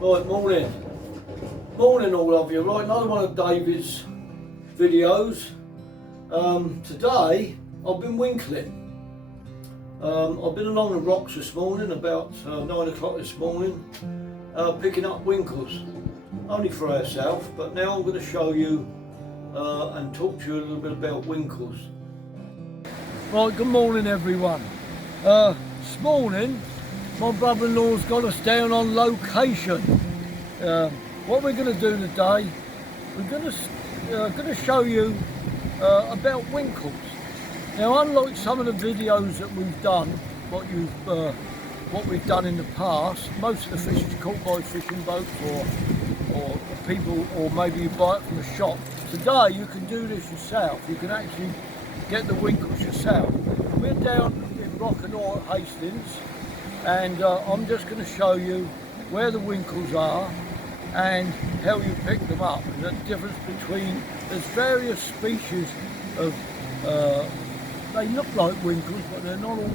Right, morning. Morning all of you. Right, another one of David's videos. Today I've been winkling. I've been along the rocks this morning, about 9 o'clock this morning, picking up winkles. Only for ourselves, but now I'm going to show you and talk to you a little bit about winkles. Right, good morning everyone. This morning my brother-in-law's got us down on location. What we're going to do today, we're going to show you about winkles. Now, unlike some of the videos that we've done, what we've done in the past, most of the fish is caught by fishing boats or people, or maybe you buy it from a shop. Today you can do this yourself. You can actually get the winkles yourself. We're down in Rockanaw at Hastings, and I'm just going to show you where the winkles are and how you pick them up, and the difference between, there's various species of, they look like winkles but they're not all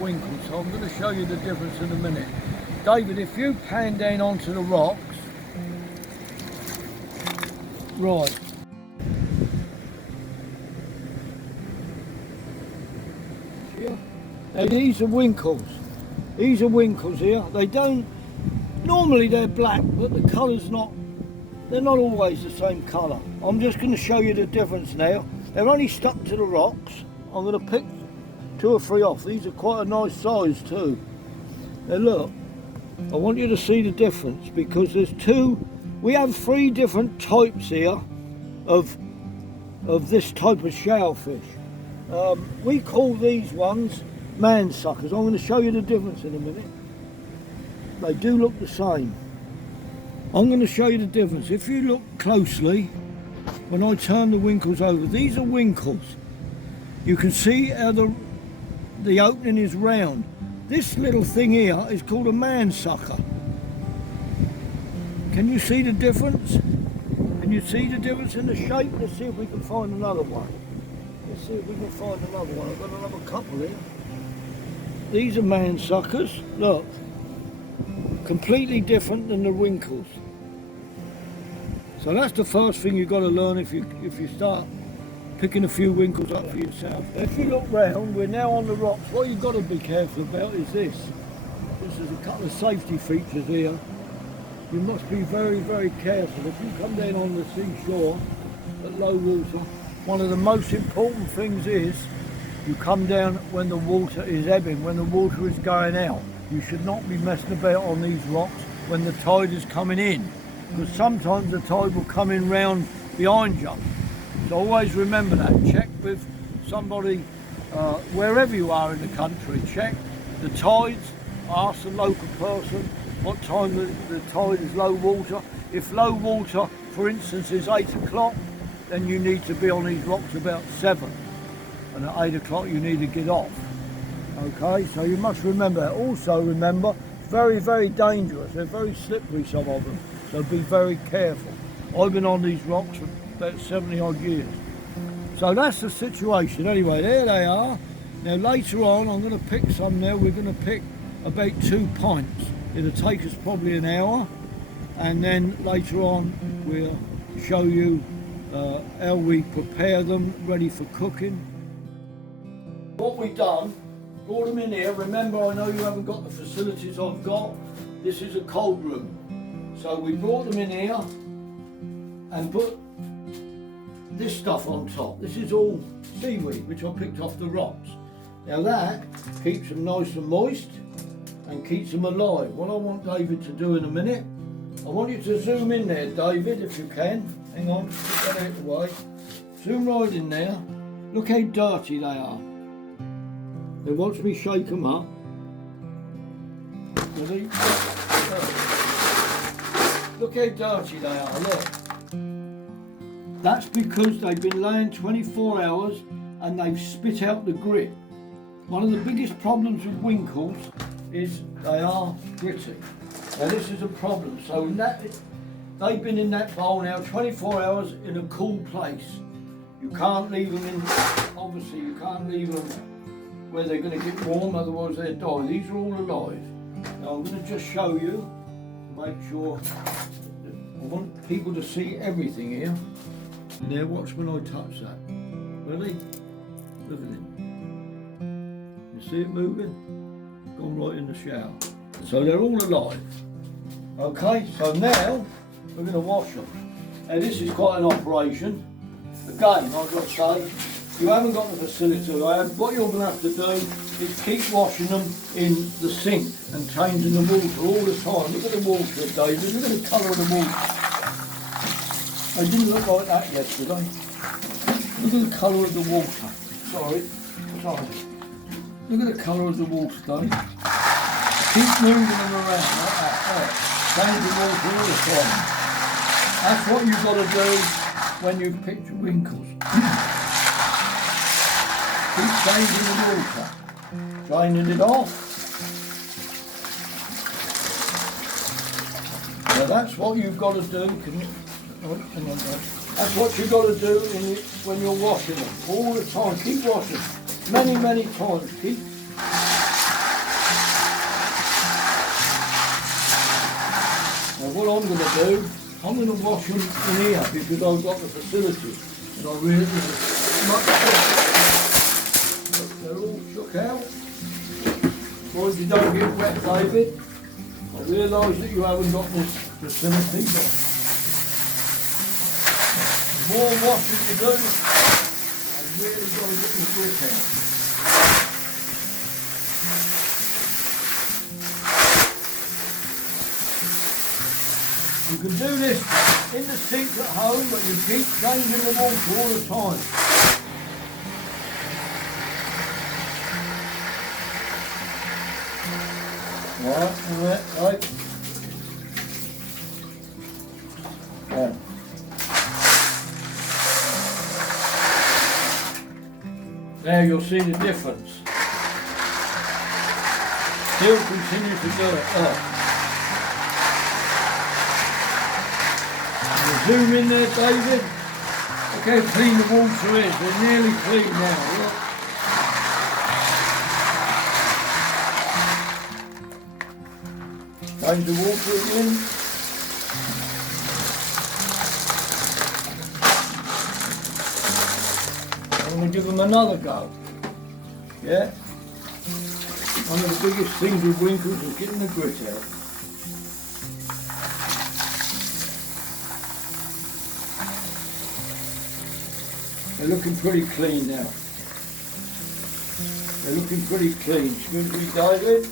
winkles, so I'm going to show you the difference in a minute. David, if you pan down onto the rocks, right. Now these are winkles. These are winkles here. They don't, normally they're black, but the colour's not, they're not always the same colour. I'm just going to show you the difference now. They're only stuck to the rocks. I'm going to pick 2 or 3 off. These are quite a nice size too. Now look, I want you to see the difference, because we have 3 different types here of this type of shellfish. We call these ones man suckers. I'm going to show you the difference in a minute. They do look the same. I'm going to show you the difference. If you look closely, when I turn the winkles over, these are winkles. You can see how the opening is round. This little thing here is called a man sucker. Can you see the difference? Can you see the difference in the shape? Let's see if we can find another one. Let's see if we can find another one. I've got another couple here. These are man suckers. Look, completely different than the winkles. So that's the first thing you've got to learn if you start picking a few winkles up for yourself. If you look round, we're now on the rocks. What you've got to be careful about is this. This is a couple of safety features here. You must be very, very careful. If you come down on the seashore at low water, one of the most important things is you come down when the water is ebbing, when the water is going out. You should not be messing about on these rocks when the tide is coming in, because sometimes the tide will come in round behind you. So always remember that. Check with somebody, wherever you are in the country, check the tides, ask the local person what time the tide is low water. If low water, for instance, is 8 o'clock, then you need to be on these rocks about 7. And at 8 o'clock you need to get off. Okay, so you must remember that. Also remember, it's very, very dangerous. They're very slippery, some of them. So be very careful. I've been on these rocks for about 70 odd years. So that's the situation. Anyway, there they are. Now later on, I'm going to pick some now. We're going to pick about 2 pints. It'll take us probably an hour. And then later on, we'll show you how we prepare them, ready for cooking. What we've done, brought them in here. Remember, I know you haven't got the facilities I've got. This is a cold room. So we brought them in here and put this stuff on top. This is all seaweed, which I picked off the rocks. Now that keeps them nice and moist and keeps them alive. What I want David to do in a minute, I want you to zoom in there, David, if you can. Hang on, put that out the way. Zoom right in there. Look how dirty they are. Now watch me shake them up. Ready? Look how dirty they are, look. That's because they've been laying 24 hours and they've spit out the grit. One of the biggest problems with winkles is they are gritty. Now this is a problem. So they've been in that bowl now 24 hours in a cool place. You can't leave them in, obviously you can't leave them where they're going to get warm, otherwise they'll die. These are all alive. Now I'm going to just show you, make sure that I want people to see everything here. Now watch when I touch that. Ready? Look at it. You see it moving? Gone right in the shower. So they're all alive. Okay, so now we're going to wash them. Now this is quite an operation. Again, I've got to say, you haven't got the facility. What you're going to have to do is keep washing them in the sink and changing the water all the time. Look at the water, David. Look at the colour of the water. They didn't look like that yesterday. Look at the colour of the water. Sorry. Look at the colour of the water, David. Keep moving them around like that. There. Change the water all the time. That's what you've got to do when you pick your winkles. Keep changing the water, draining it off. So that's what you've got to do. That's what you've got to do when you're washing them. All the time. Keep washing. Many, many times. Keep. Now what I'm going to do, I'm going to wash them in here because I've got the facility. And I really much better. They're all shook out. Mind you don't get wet, David. I realise that you haven't got this facility, but the more washing you do, I've really got to get this grit out. You can do this in the sink at home, but you keep changing the water all the time. Right. Yeah. Now you'll see the difference. Still continue to do it. Zoom in there, David. Look how clean the water is. They're nearly clean now. Look. Change the water again. I'm going to give them another go. Yeah. One of the biggest things with winkles is getting the grit out. They're looking pretty clean now. They're looking pretty clean. Should we dive it?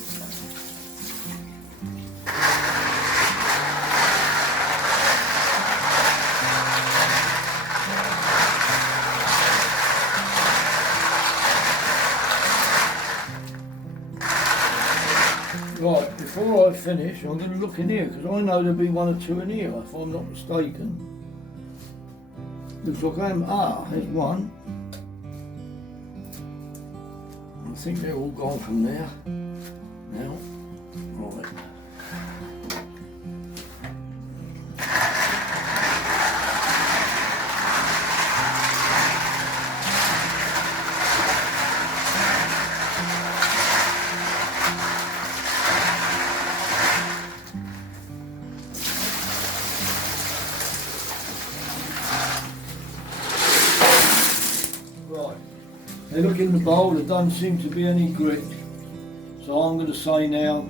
Right, before I finish, I'm going to look in here because I know there'll be one or two in here if I'm not mistaken. Looks like there's one. I think they're all gone from there. Now, right. They look in the bowl, there doesn't seem to be any grit. So I'm going to say now,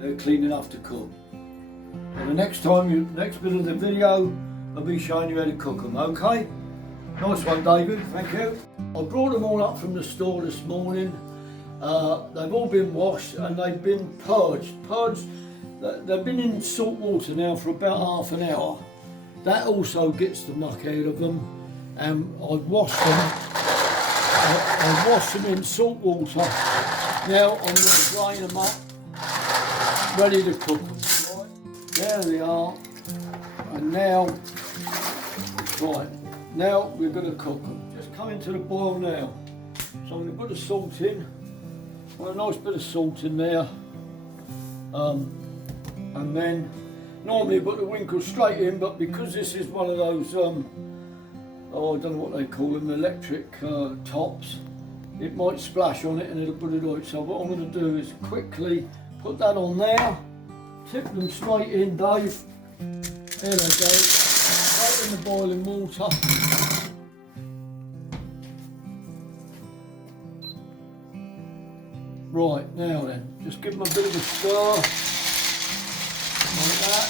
they're clean enough to cook. And the next bit of the video, I'll be showing you how to cook them, okay? Nice one, David, thank you. I brought them all up from the store this morning. They've all been washed and they've been purged. They've been in salt water now for about half an hour. That also gets the muck out of them. And I've washed them. I wash them in salt water. Now I'm going to drain them up, ready to cook them. Right, there they are. And now, right, now we're going to cook them. Just coming to the boil now. So I'm going to put the salt in. Put a nice bit of salt in there. And then, normally put the winkles straight in, but because this is one of those I don't know what they call them, electric tops. It might splash on it and it'll put it out. So what I'm going to do is quickly put that on there, tip them straight in, Dave. There they go, straight in the boiling water. Right, now then, just give them a bit of a stir, like that.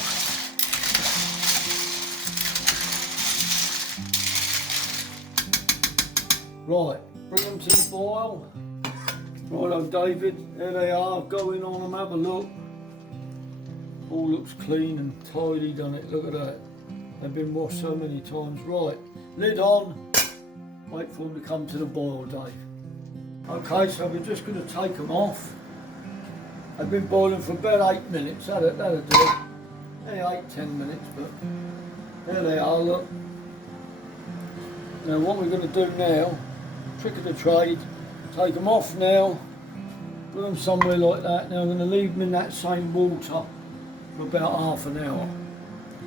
Right, bring them to the boil. Righto, David, there they are, go in on them, have a look. All looks clean and tidy, doesn't it? Look at that. They've been washed so many times. Right, lid on, wait for them to come to the boil, Dave. Okay, so we're just going to take them off. They've been boiling for about 8 minutes, that'll do it. Maybe 8-10 minutes, but there they are, look. Now what we're going to do now, trick of the trade, take them off now, put them somewhere like that. Now I'm going to leave them in that same water for about half an hour,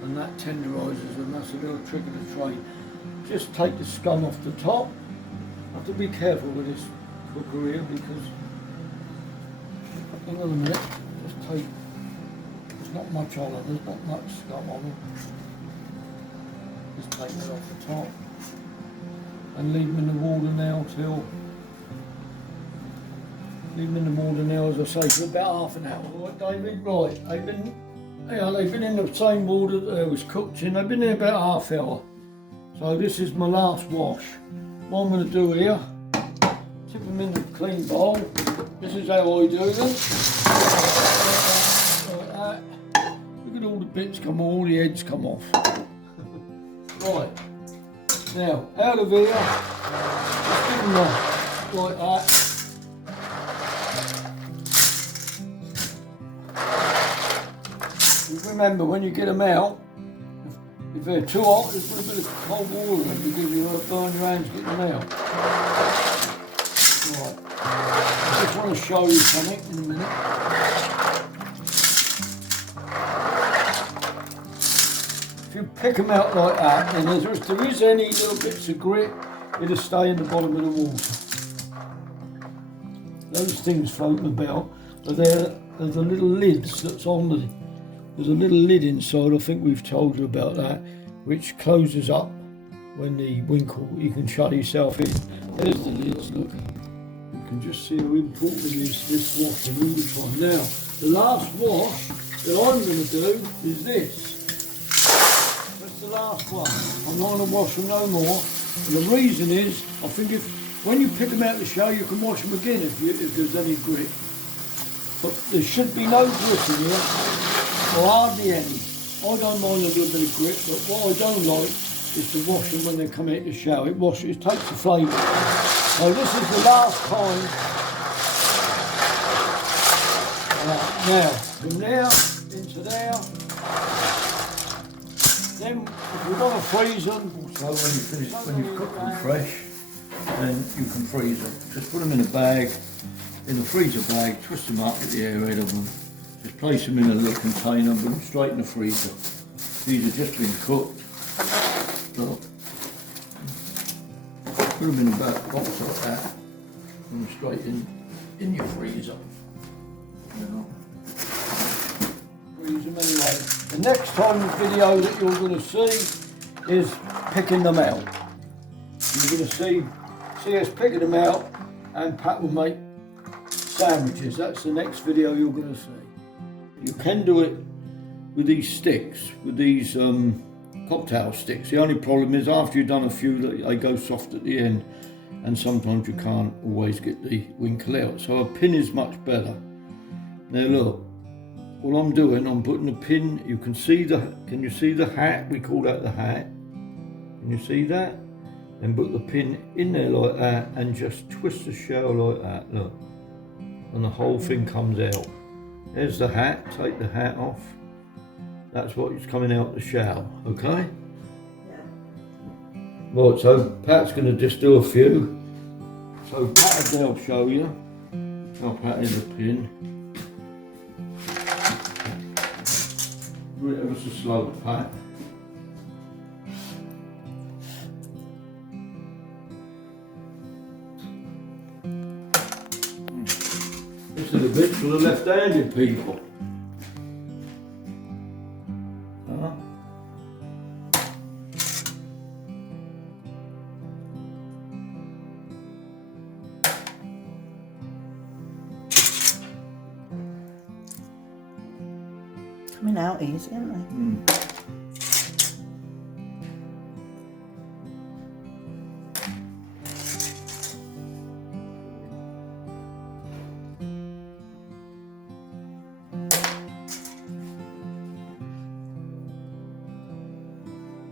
and that tenderises them. That's a little trick of the trade. Just take the scum off the top. Have to be careful with this cooker here because, hang on a minute, just take, there's not much on it, there's not much scum on it. Just take that off the top and leave them in the water now till, leave them in the water now, as I say, for about half an hour. Right, David? Right, they've been in the same water that they was cooked in. They've been there about half hour. So this is my last wash. What I'm going to do here, tip them in the clean bowl. This is how I do them. Like that. Look at all the bits come off, all the heads come off. Right. Now, out of here, just give them like that. Remember, when you get them out, if they're too hot, just put a bit of cold water in because you want to burn your hands getting them out. Right. I just want to show you something in a minute. If you pick them out like that, then if there is any little bits of grit, it'll stay in the bottom of the water. Those things floating about, but there's the little lids that's on the. There's a little lid inside, I think we've told you about that, which closes up when the winkle, you can shut yourself in. There's the lids, look. You can just see how important it is, this washing all the time. Now, the last wash that I'm going to do is this. That's the last one. I'm not going to wash them no more. And the reason is, I think when you pick them out of the shower, you can wash them again if there's any grit. But there should be no grit in here. Or hardly any. I don't mind a little bit of grit, but what I don't like is to wash them when they come out the shower. It takes the flavour. So this is the last time. Now, from there into there. Then, if you want to freeze them, so when you cook them fresh, then you can freeze them. Just put them in a bag, in a freezer bag, twist them up, get the air out of them. Just place them in a little container, put them straight in the freezer. These have just been cooked. So, put them in a box like that. Put them straight in your freezer. You know. Freeze them anyway. The next time video that you're going to see is picking them out. You're going to see us picking them out, and Pat will make sandwiches. That's the next video you're going to see. You can do it with these sticks, with these cocktail sticks. The only problem is after you've done a few, they go soft at the end, and sometimes you can't always get the winkle out. So a pin is much better. Now look, all I'm doing, I'm putting a pin. You can see can you see the hat? We call that the hat. Can you see that? Then put the pin in there like that, and just twist the shell like that. Look, and the whole thing comes out. There's the hat, take the hat off. That's what is coming out the shell, okay? Yeah. Right, so Pat's going to just do a few. So Pat will show you. I'll pat in the pin. Do it ever so slow, Pat. This is a bit for the left-handed people. colour. Coming out easy, aren't they?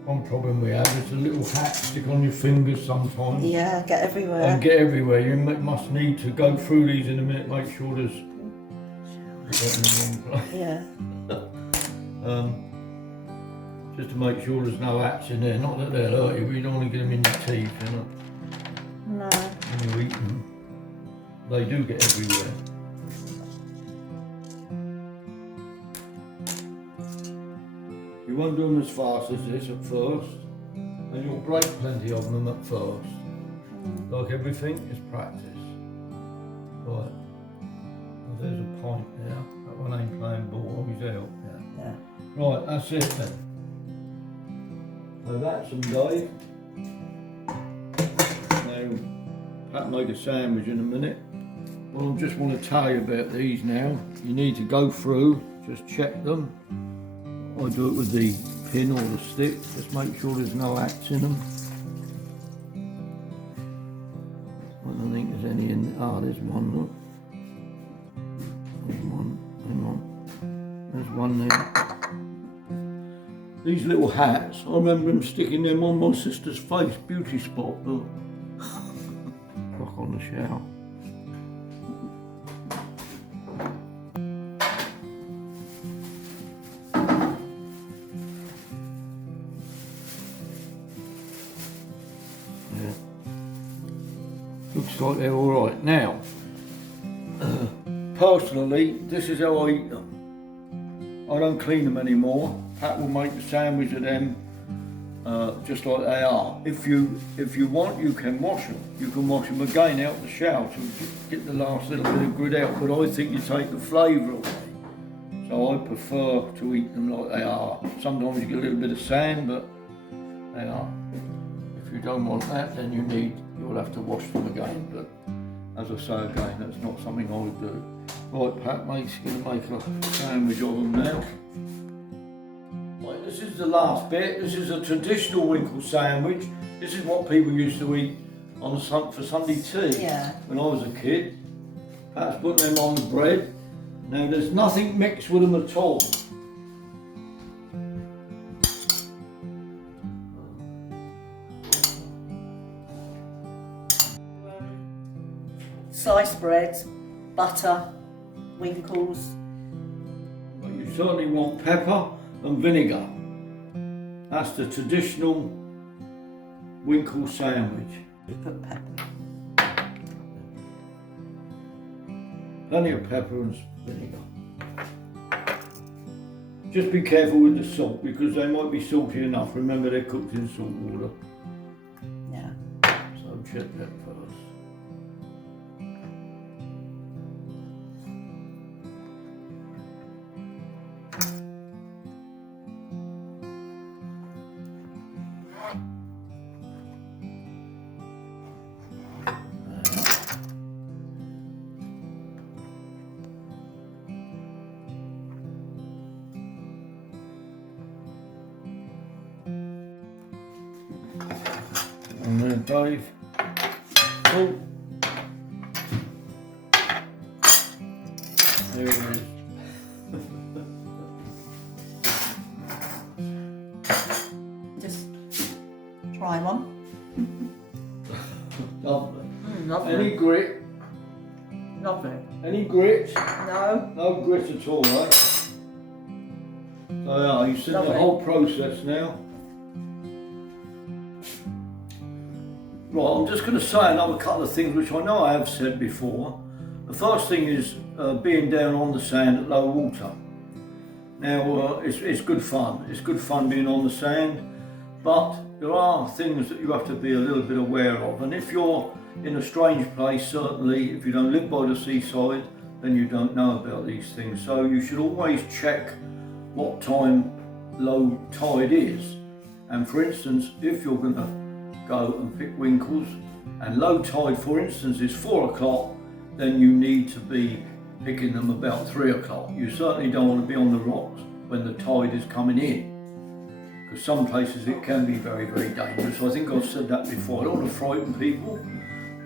One problem we have is the little hat stick on your fingers sometimes. Yeah, get everywhere. And get everywhere. You must need to go through these in a minute, make sure there's... Yeah. Just to make sure there's no hats in there. Not that they'll hurt you, but you don't want to get them in your teeth, you know. No. When you eat them, they do get everywhere. You won't do them as fast as this at first, and you'll break plenty of them at first. Like everything, is practice. Right. Well, there's a point there. That one ain't playing ball, he's out. Yeah. Right, that's it then. So that's them, Dave. Now, Pat make a sandwich in a minute. Well, I just want to tell you about these now. You need to go through, just check them. I do it with the pin or the stick, just make sure there's no hats in them. I don't think there's any in there. Ah, there's one, look. There's one, hang on. There's one there. These little hats, I remember them sticking them on my sister's face, beauty spot, look. Rock on the shower. Yeah. Looks like they're all right. Now, personally, this is how I eat them. I don't clean them anymore. Pat will make the sandwich of them just like they are. If you want, you can wash them. You can wash them again out the shower to get the last little bit of grit out. But I think you take the flavour away. So I prefer to eat them like they are. Sometimes you get a little bit of sand, but they are. If you don't want that, then you'll have to wash them again. But as I say again, that's not something I would do. Right, Pat mate's going to make a sandwich of them now. Right, this is the last bit. This is a traditional winkle sandwich. This is what people used to eat for Sunday tea. Yeah. When I was a kid. Pat's putting them on the bread. Now there's nothing mixed with them at all. Sliced bread, butter, winkles. But you certainly want pepper and vinegar. That's the traditional winkle sandwich. Put pepper. Plenty of pepper and vinegar. Just be careful with the salt because they might be salty enough. Remember, they're cooked in salt water. Yeah. So check that first. And then Dave. Oh. There it is. Just try one. Lovely. Lovely. Any grit? Lovely. Any grit? No. No grit at all, right? So yeah, you've seen the Lovely. whole process now. Right, I'm just going to say another couple of things which I know I have said before. The first thing is being down on the sand at low water. Now, it's good fun. It's good fun being on the sand, but there are things that you have to be a little bit aware of. And if you're in a strange place, certainly, if you don't live by the seaside, then you don't know about these things. So you should always check what time low tide is. And for instance, if you're going to go and pick winkles and low tide, for instance, is 4 o'clock, then you need to be picking them about 3 o'clock. You certainly don't want to be on the rocks when the tide is coming in, because some places it can be very, very dangerous. I think I've said that before. I don't want to frighten people,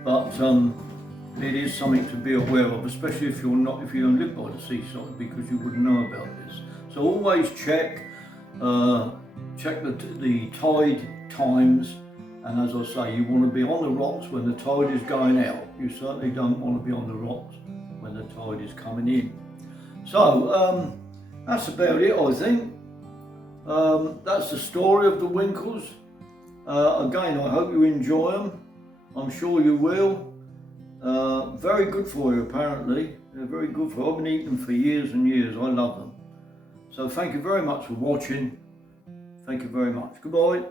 but it is something to be aware of, especially if you don't live by the seaside, because you wouldn't know about this. So always check the tide times, and as I say, you want to be on the rocks when the tide is going out. You certainly don't want to be on the rocks when the tide is coming in. So that's about it, I think. That's the story of the winkles. Again, I hope you enjoy them. I'm sure you will. Very good for you, apparently. They're very good for you. I've been eating them for years and years. I love them. So thank you very much for watching. Thank you very much. Goodbye.